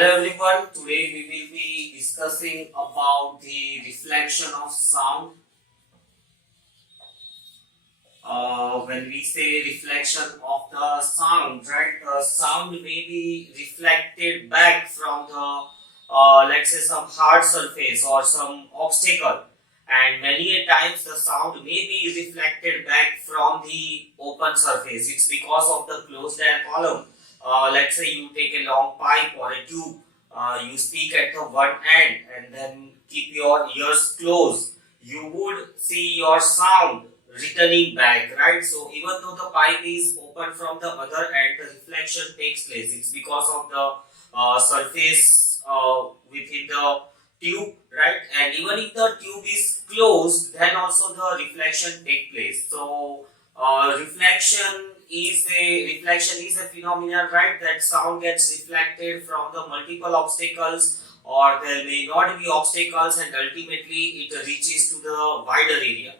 Hello everyone, today we will be discussing about the reflection of sound. When we say reflection of the sound, right, the sound may be reflected back from the, let's say, some hard surface or some obstacle, and many a times the sound may be reflected back from the open surface. It's because of the closed air column. Let's say you take a long pipe or a tube, you speak at the one end and then keep your ears closed. You would see your sound returning back, right? So even though the pipe is open from the other end, the reflection takes place. It's because of the surface within the tube, right? And even if the tube is closed, then also the reflection take place. So reflection is a phenomenon, right? That sound gets reflected from the multiple obstacles, or there may not be obstacles, and ultimately it reaches to the wider area.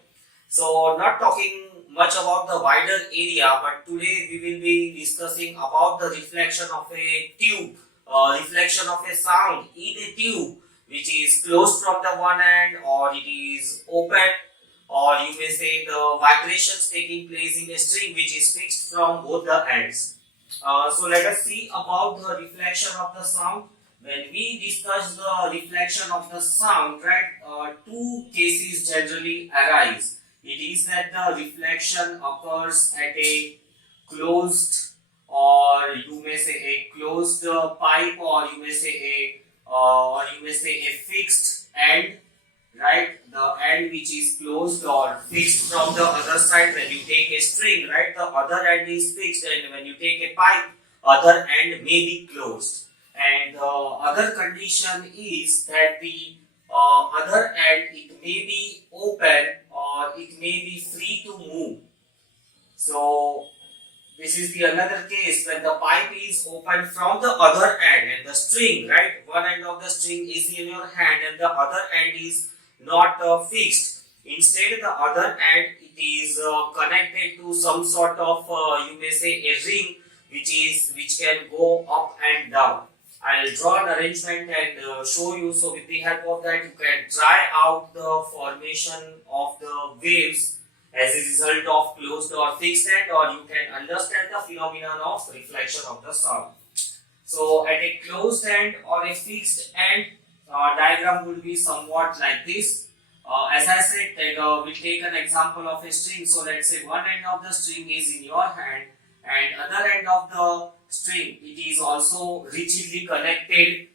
So not talking much about the wider area, but today we will be discussing about the reflection of a tube, reflection of a sound in a tube which is closed from the one end, or it is open, or you may say the vibrations taking place in a string which is fixed from both the ends. So let us see about the reflection of the sound. When we discuss the reflection of the sound, right, two cases generally arise. It is that the reflection occurs at a closed, or you may say a closed pipe, or you may say a fixed end, right? The end which is closed or fixed from the other side. When you take a string, right, the other end is fixed, and when you take a pipe, other end may be closed. And the other condition is that the other end, it may be open or it may be free to move. So this is the another case when the pipe is open from the other end, and the string, right, one end of the string is in your hand and the other end is not fixed. Instead, the other end, it is connected to some sort of you may say a ring which can go up and down. I'll draw an arrangement and show you. So with the help of that, you can try out the formation of the waves as a result of closed or fixed end, or you can understand the phenomenon of reflection of the sound. So at a closed end or a fixed end, diagram will be somewhat like this. As I said, that we'll take an example of a string. So let's say one end of the string is in your hand, and other end of the string, it is also rigidly connected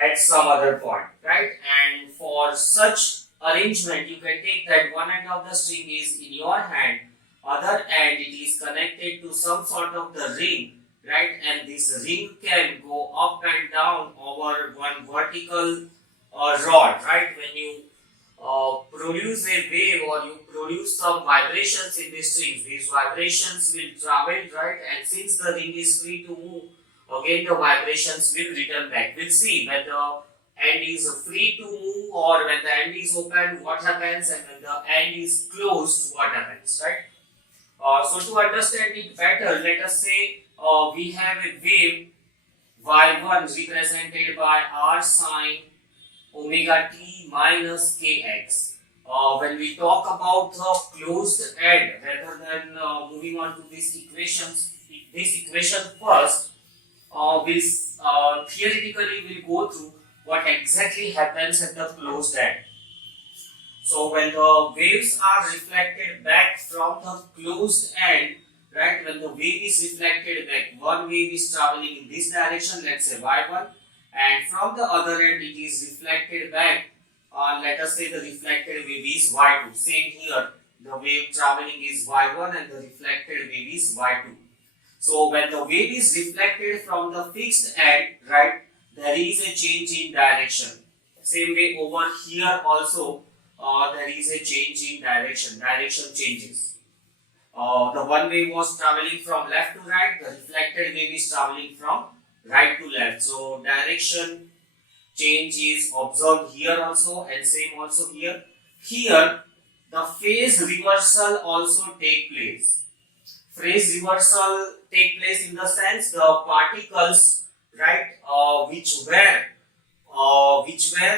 at some other point, right? And for such arrangement, you can take that one end of the string is in your hand, other end it is connected to some sort of the ring, right? And this ring can go up and down over one vertical rod, right? When you produce a wave or you produce some vibrations in the strings, these vibrations will travel, right? And since the ring is free to move, again the vibrations will return back. We'll see when the end is free to move, or when the end is open, what happens, and when the end is closed, what happens, right? So to understand it better, let us say we have a wave y1 represented by r sine omega t minus kx. When we talk about the closed end, rather than moving on to this equation first, we'll theoretically we'll go through what exactly happens at the closed end. So when the waves are reflected back from the closed end, right, when the wave is reflected back, one wave is traveling in this direction, let's say y1, and from the other end it is reflected back, let us say the reflected wave is y2. Same here, the wave traveling is y1 and the reflected wave is y2. So when the wave is reflected from the fixed end, right, there is a change in direction. Same way over here also, there is a change in direction. Direction changes. The one wave was traveling from left to right, the reflected wave is traveling from right to left. So direction change is observed here also, and same also here. Here the phase reversal also take place. Phase reversal take place in the sense the particles right, which were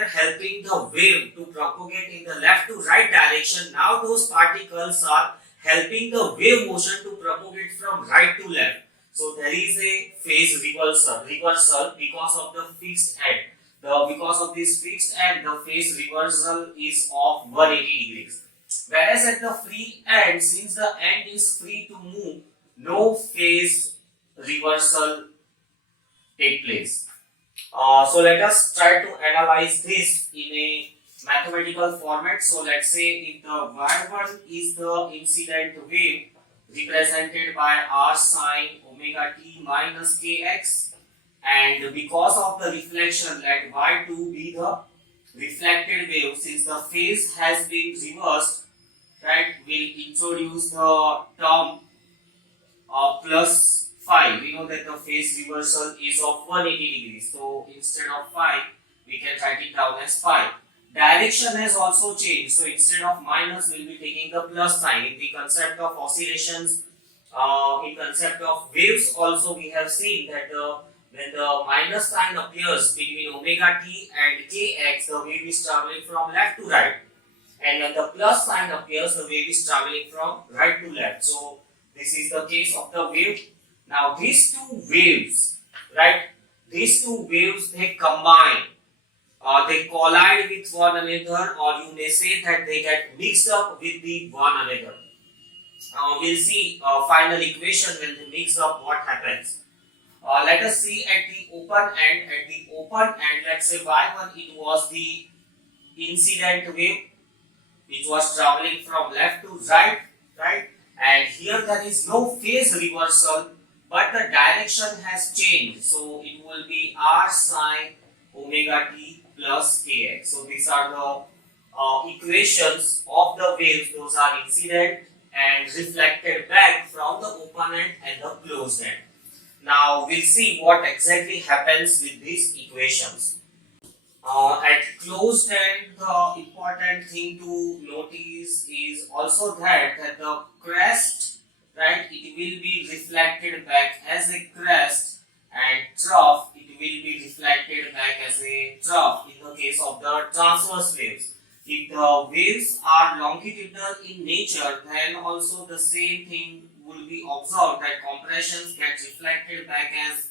helping the wave to propagate in the left to right direction. Now those particles are helping the wave motion to propagate from right to left. So there is a phase reversal because of the fixed end. Because of this fixed end, the phase reversal is of 180 degrees. Whereas at the free end, since the end is free to move, no phase reversal take place. So let us try to analyze this in a mathematical format. So let's say if the y1 is the incident wave represented by r sine omega t minus kx, and because of the reflection, let y2 be the reflected wave. Since the phase has been reversed, right, we'll introduce the term plus phi. We know that the phase reversal is of 180 degrees. So instead of phi, we can write it down as phi. Direction has also changed. So instead of minus, we'll be taking the plus sign. In the concept of oscillations, in concept of waves, also we have seen that when the minus sign appears between omega t and kx, the wave is traveling from left to right. And when the plus sign appears, the wave is traveling from right to left. So this is the case of the wave. Now these two waves, right? These two waves, they combine, they collide with one another, or you may say that they get mixed up with the one another. We'll see final equation when they mix up what happens. Let us see at the open end. At the open end, let's say y1, it was the incident wave which was traveling from left to right, right? And here there is no phase reversal, but the direction has changed. So it will be r sine omega t plus kx. So these are the equations of the waves. Those are incident and reflected back from the open end and the closed end. Now we'll see what exactly happens with these equations. At closed end, the important thing to notice is also that the crest, right, it will be reflected back as a crest, and trough, it will be reflected back as a trough in the case of the transverse waves. If the waves are longitudinal in nature, then also the same thing will be observed, that compressions get reflected back as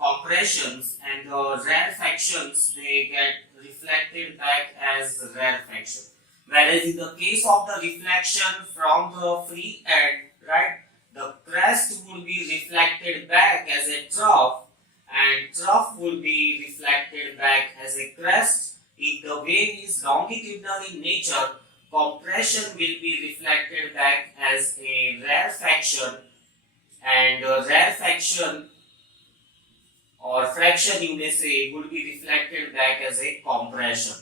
compressions, and the rarefactions, they get reflected back as rarefaction. Whereas in the case of the reflection from the free end, right, the crest will be reflected back as a trough, and trough will be reflected back as a crest. If the wave is longitudinal in nature, compression will be reflected back as a rarefaction, and rarefaction or fraction, you may say, would be reflected back as a compression.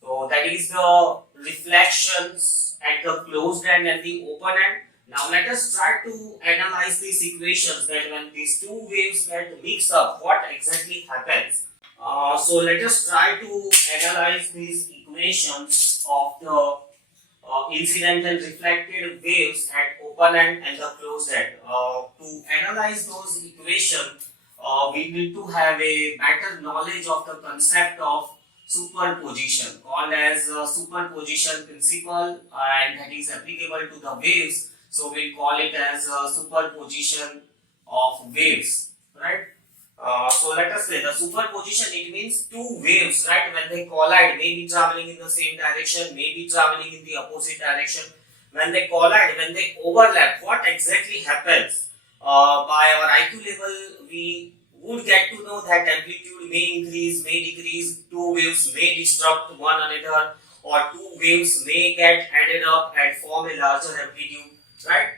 So that is the reflections at the closed end and the open end. Now let us try to analyze these equations, that when these two waves get mixed up, what exactly happens. So let us try to analyze these equations of the incident and reflected waves at open end and the closed end. To analyze those equations, we need to have a better knowledge of the concept of superposition, called as superposition principle, and that is applicable to the waves. So we call it as superposition of waves, right? So let us say the superposition, it means two waves, right, when they collide, may be traveling in the same direction, may be traveling in the opposite direction. When they collide, when they overlap, what exactly happens? By our IQ level, we would get to know that amplitude may increase, may decrease, two waves may disrupt one another, or two waves may get added up and form a larger amplitude, right?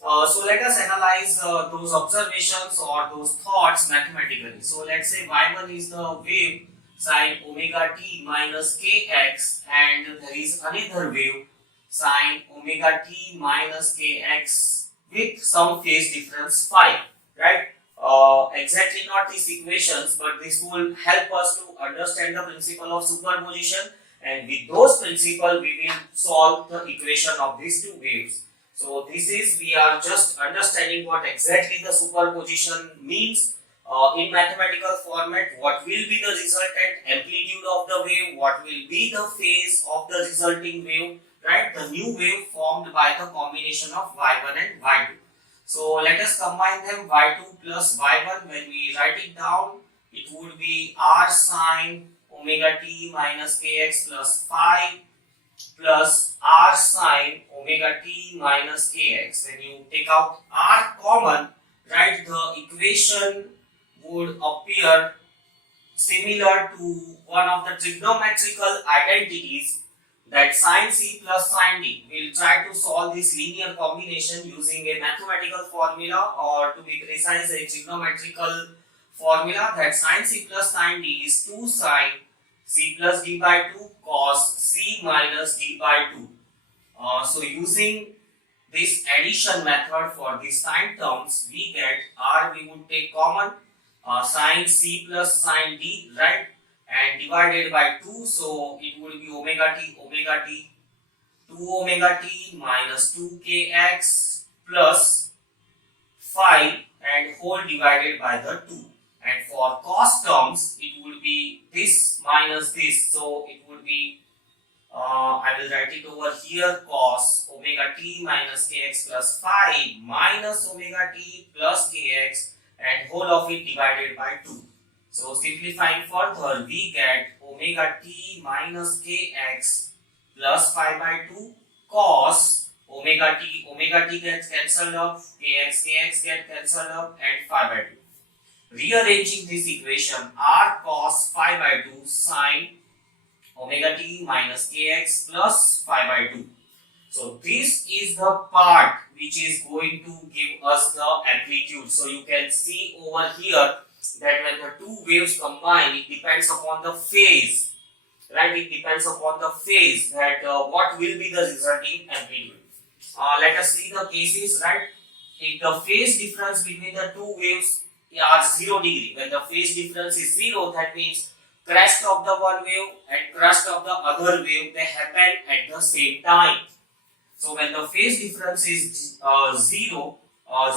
So let us analyze those observations or those thoughts mathematically. So let's say y1 is the wave sine omega t minus kx, and there is another wave sine omega t minus kx with some phase difference phi, right? Exactly not these equations, but this will help us to understand the principle of superposition, and with those principles we will solve the equation of these two waves. So this is, we are just understanding what exactly the superposition means. in mathematical format, what will be the resultant amplitude of the wave, what will be the phase of the resulting wave, right? The new wave formed by the combination of y1 and y2. So let us combine them, y2 plus y1. When we write it down, it would be r sine omega t minus kx plus phi plus r sine omega t minus kx. When you take out r common, right, the equation would appear similar to one of the trigonometrical identities, that sin c plus sin d. We'll try to solve this linear combination using a mathematical formula, or to be precise, a trigonometrical formula, that sin c plus sin d is 2 sin c plus d by 2 cos c minus d by 2. So using this addition method for the sine terms, we get r, we would take common, sin c plus sin d, right, and divided by 2, so it would be omega t 2 omega t minus 2 kx plus phi and whole divided by the 2. And for cos terms, it would be this minus this, so it would be I will write it over here, cos omega t minus kx plus phi minus omega t plus kx and whole of it divided by 2. So simplifying further, we get omega t minus kx plus phi by 2 cos omega t gets cancelled up, kx get cancelled up, and phi by 2. Rearranging this equation, r cos phi by 2 sine omega t minus kx plus phi by 2. So this is the part which is going to give us the amplitude. So you can see over here that when the two waves combine, it depends upon the phase, right? It depends upon the phase that what will be the resulting amplitude. Let us see the cases, right? If the phase difference between the two waves are 0 degree, when the phase difference is 0, that means crest of the one wave and crest of the other wave, they happen at the same time. So when the phase difference is 0,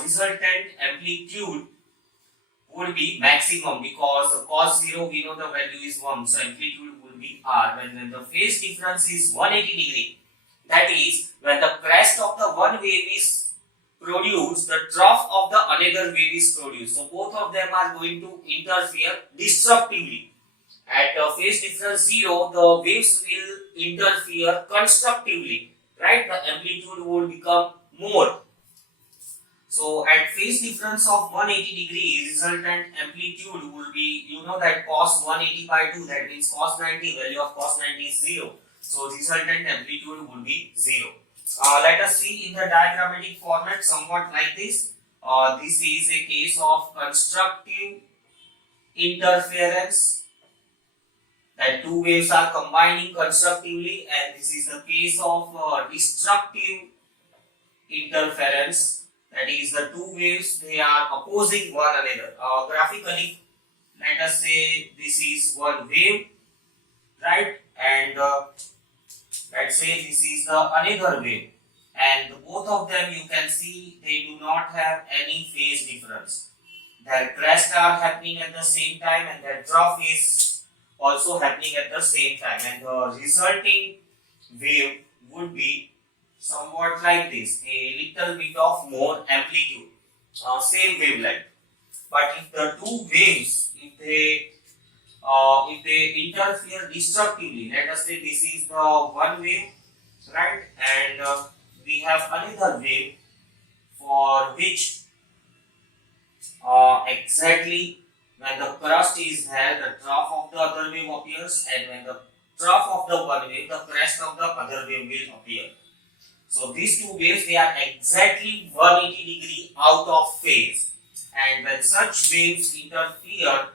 resultant amplitude would be maximum, because cos 0 we know the value is 1, so amplitude will be r. When the phase difference is 180 degree, that is when the crest of the one wave is produced, the trough of the another wave is produced. So both of them are going to interfere destructively. At phase difference 0, the waves will interfere constructively, right? The amplitude will become more. So at phase difference of 180 degrees, resultant amplitude will be, you know that cos 180 by 2, that means cos 90, value of cos 90 is 0. So resultant amplitude will be 0. Let us see in the diagrammatic format somewhat like this. This is a case of constructive interference, that two waves are combining constructively, and this is the case of destructive interference, that is the two waves, they are opposing one another. Graphically, let us say this is one wave, right, and let's say this is the another wave, and both of them you can see they do not have any phase difference. Their crests are happening at the same time and their trough is also happening at the same time, and the resulting wave would be somewhat like this, a little bit of more amplitude, same wavelength. But if the two waves, if they interfere destructively, let us say this is the one wave, right, and we have another wave for which exactly when the crest is there, the trough of the other wave appears, and when the trough of the one wave, the crest of the other wave will appear. So these two waves, they are exactly 180 degree out of phase, and when such waves interfere,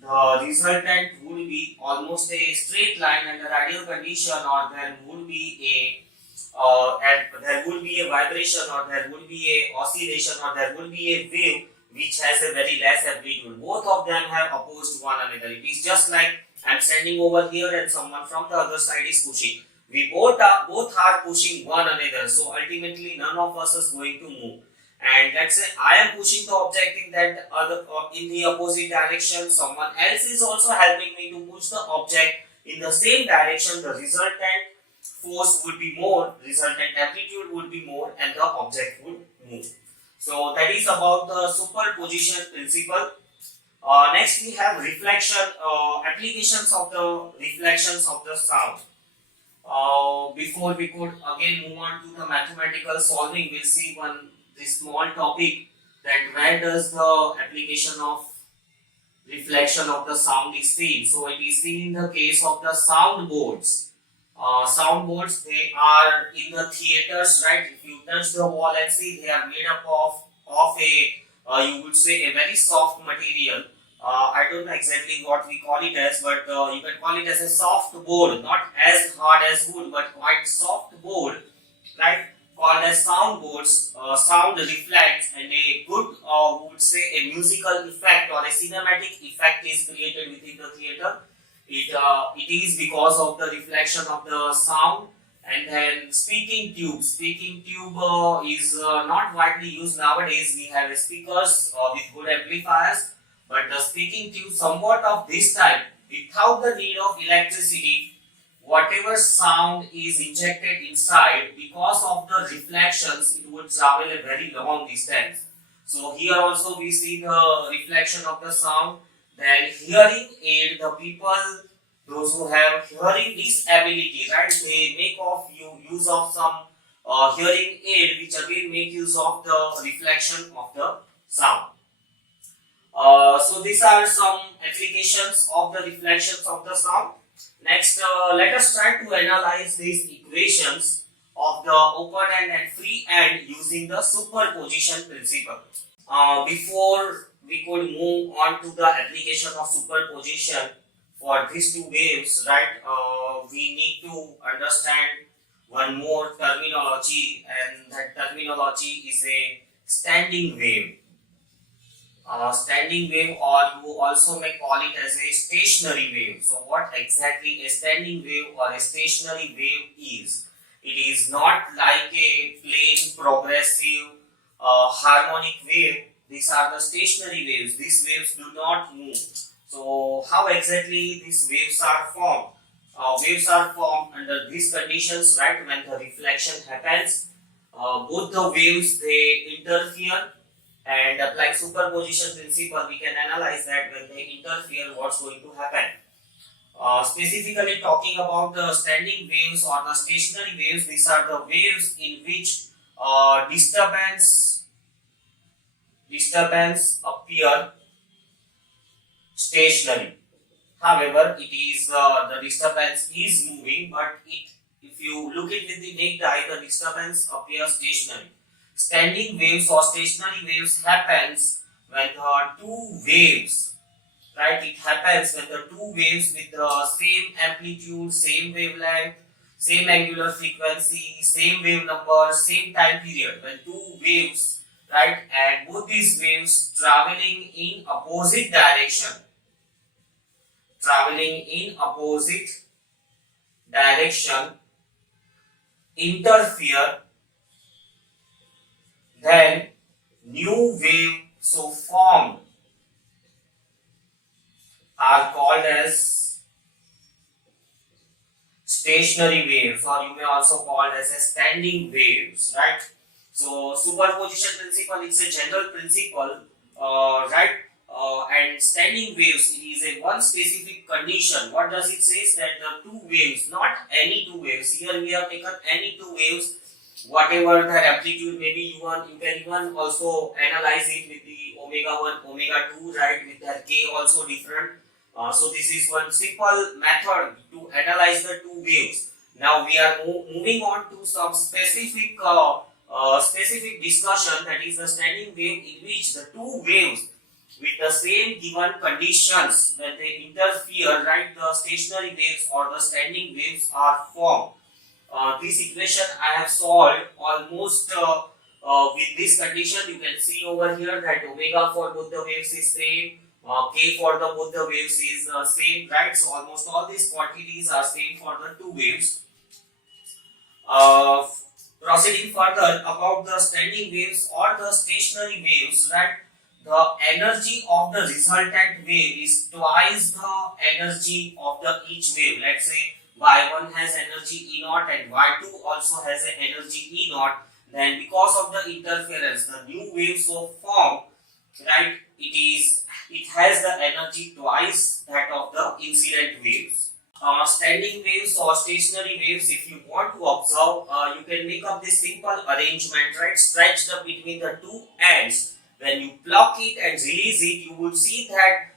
the resultant would be almost a straight line under ideal condition, or there would be a vibration, or there would be a oscillation, or there would be a wave which has a very less amplitude. Both of them have opposed one another. It is just like I am standing over here and someone from the other side is pushing. We both are pushing one another. So ultimately none of us is going to move. and let's say I am pushing the object in that other in the opposite direction, someone else is also helping me to push the object in the same direction, the resultant force would be more, resultant amplitude would be more, and the object would move. So that is about the superposition principle. Next we have reflection, applications of the reflections of the sound. Before we could again move on to the mathematical solving, we'll see one this small topic, that where does the application of reflection of the sound is seen. So it is seen in the case of the sound boards. Sound boards, they are in the theaters, right? If you touch the wall and see, they are made up of a you would say a very soft material. I don't know exactly what we call it as, but you can call it as a soft board, not as hard as wood, but quite soft board, right? Called as sound boards. Sound reflects, and a good, would say, a musical effect or a cinematic effect is created within the theater. It is because of the reflection of the sound. And then speaking tube. Speaking tube is not widely used nowadays. We have speakers with good amplifiers, but the speaking tube somewhat of this type, without the need of electricity, whatever sound is injected inside, because of the reflections, it would travel a very long distance. So here also we see the reflection of the sound. Then hearing aid, the people, those who have hearing disability, right, they make use of some hearing aid, which again make use of the reflection of the sound. So these are some applications of the reflections of the sound. Next, let us try to analyze these equations of the open end and free end using the superposition principle. Before we could move on to the application of superposition for these two waves, right, we need to understand one more terminology, and that terminology is a standing wave. Standing wave, or you also may call it as a stationary wave. So what exactly a standing wave or a stationary wave is? It is not like a plain progressive harmonic wave. These are the stationary waves. These waves do not move. So how exactly these waves are formed? Waves are formed under these conditions, right? When the reflection happens, both the waves, they interfere, and applying superposition principle, we can analyze that when they interfere, what's going to happen. Specifically talking about the standing waves or the stationary waves, these are the waves in which disturbance appear stationary. However, it is the disturbance is moving, but if you look it with the naked eye, the disturbance appears stationary. Standing waves or stationary waves happens when the two waves, right? It happens when the two waves with the same amplitude, same wavelength, same angular frequency, same wave number, same time period. When two waves, right, and both these waves traveling in opposite direction, interfere, then new wave so formed are called as stationary waves, or you may also call it as a standing waves, right? So superposition principle is a general principle, right? And standing waves, it is a one specific condition. What does it say? That the two waves, not any two waves. Here we have taken any two waves, whatever the amplitude may be. You can even also analyze it with the omega 1, omega 2, right, with their k also different. So this is one simple method to analyze the two waves. Now we are moving on to some specific discussion, that is the standing wave, in which the two waves with the same given conditions, when they interfere, right, the stationary waves or the standing waves are formed. This equation I have solved almost with this condition. You can see over here that omega for both the waves is same, k for the both the waves is same, right? So almost all these quantities are same for the two waves. Proceeding further about the standing waves or the stationary waves, right? The energy of the resultant wave is twice the energy of the each wave. Let's say y1 has energy E naught and y2 also has an energy E naught. Then because of the interference, the new waves were formed, right? It has the energy twice that of the incident waves. Standing waves or stationary waves, if you want to observe, you can make up this simple arrangement, right? Stretched up between the two ends. When you pluck it and release it, you will see that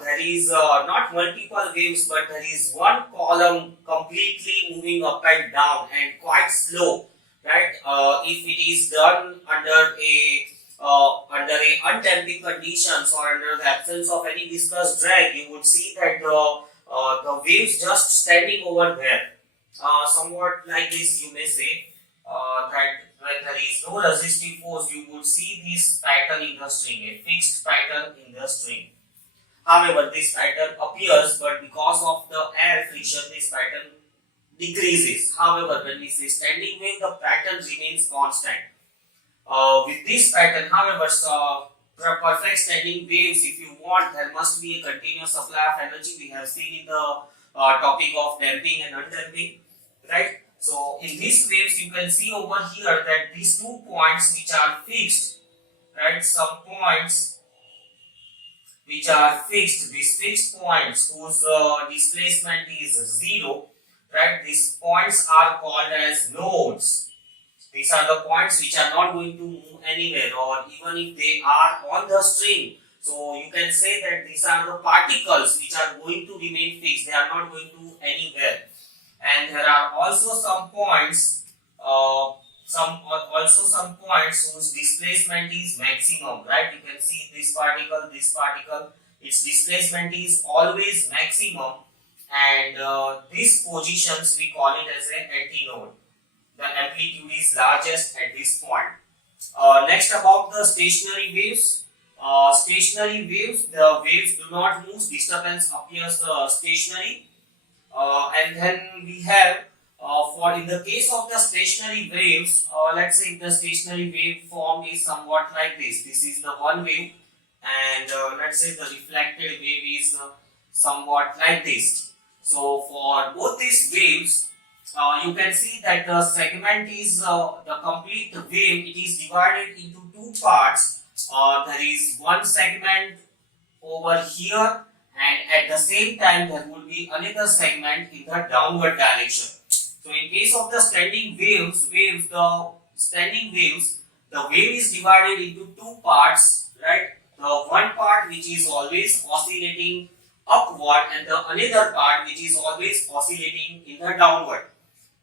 there is not multiple waves, but there is one column completely moving up and down and quite slow, right? If it is done under a undamping conditions or under the absence of any viscous drag, you would see that the waves just standing over there, somewhat like this. You may say that when there is no resistive force, you would see this pattern in the string, a fixed pattern in the string. However, this pattern appears, but because of the air friction, this pattern decreases. However, when we say standing wave, the pattern remains constant. With this pattern, however, perfect standing waves, if you want, there must be a continuous supply of energy. We have seen in the topic of damping and undamping, right? So in these waves, you can see over here that these 2 points which are fixed, right? Some points which are fixed, these fixed points whose displacement is 0, right? These points are called as nodes. These are the points which are not going to move anywhere, or even if they are on the string. So you can say that these are the particles which are going to remain fixed. They are not going to anywhere. And there are also some points, some points whose displacement is maximum, right? You can see this particle, its displacement is always maximum, and these positions we call it as an antinode. The amplitude is largest at this point. Next, about the stationary waves. Stationary waves, the waves do not move, disturbance appears stationary. And then we have, for in the case of the stationary waves, let's say if the stationary wave form is somewhat like this. This is the one wave, and let's say the reflected wave is somewhat like this. So for both these waves, you can see that the segment is the complete wave. It is divided into 2 parts. There is one segment over here, and at the same time there will be another segment in the downward direction. So in case of the standing waves, the wave is divided into 2 parts, right? The one part which is always oscillating upward, and the another part which is always oscillating in the downward.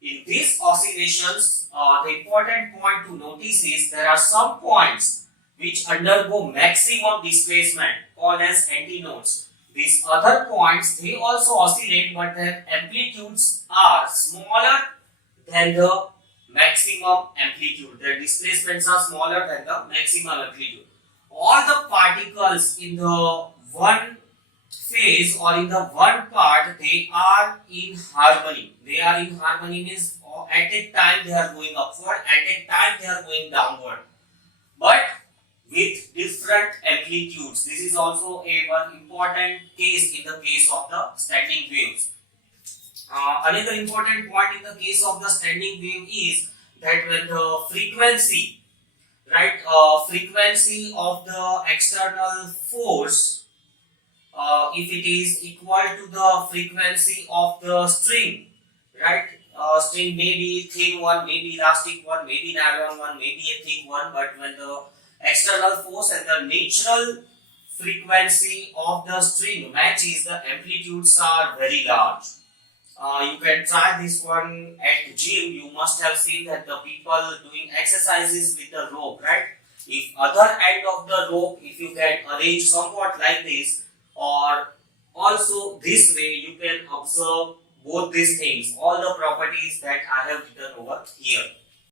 In these oscillations, the important point to notice is there are some points which undergo maximum displacement called as antinodes. These other points, they also oscillate, but their amplitudes are smaller than the maximum amplitude. Their displacements are smaller than the maximum amplitude. All the particles in the one phase or in the one part, they are in harmony. They are in harmony means at a time they are going upward, at a time they are going downward, but with different amplitudes. This is also one important case in the case of the standing waves. Another important point in the case of the standing wave is that when the frequency, right, frequency of the external force, if it is equal to the frequency of the string, right? String may be thin one, may be elastic one, may be nylon one, may be a thick one, but when the external force and the natural frequency of the string matches, the amplitudes are very large. You can try this one at gym. You must have seen that the people doing exercises with the rope, right? If other end of the rope, if you can arrange somewhat like this, or also this way, you can observe both these things, all the properties that I have written over here.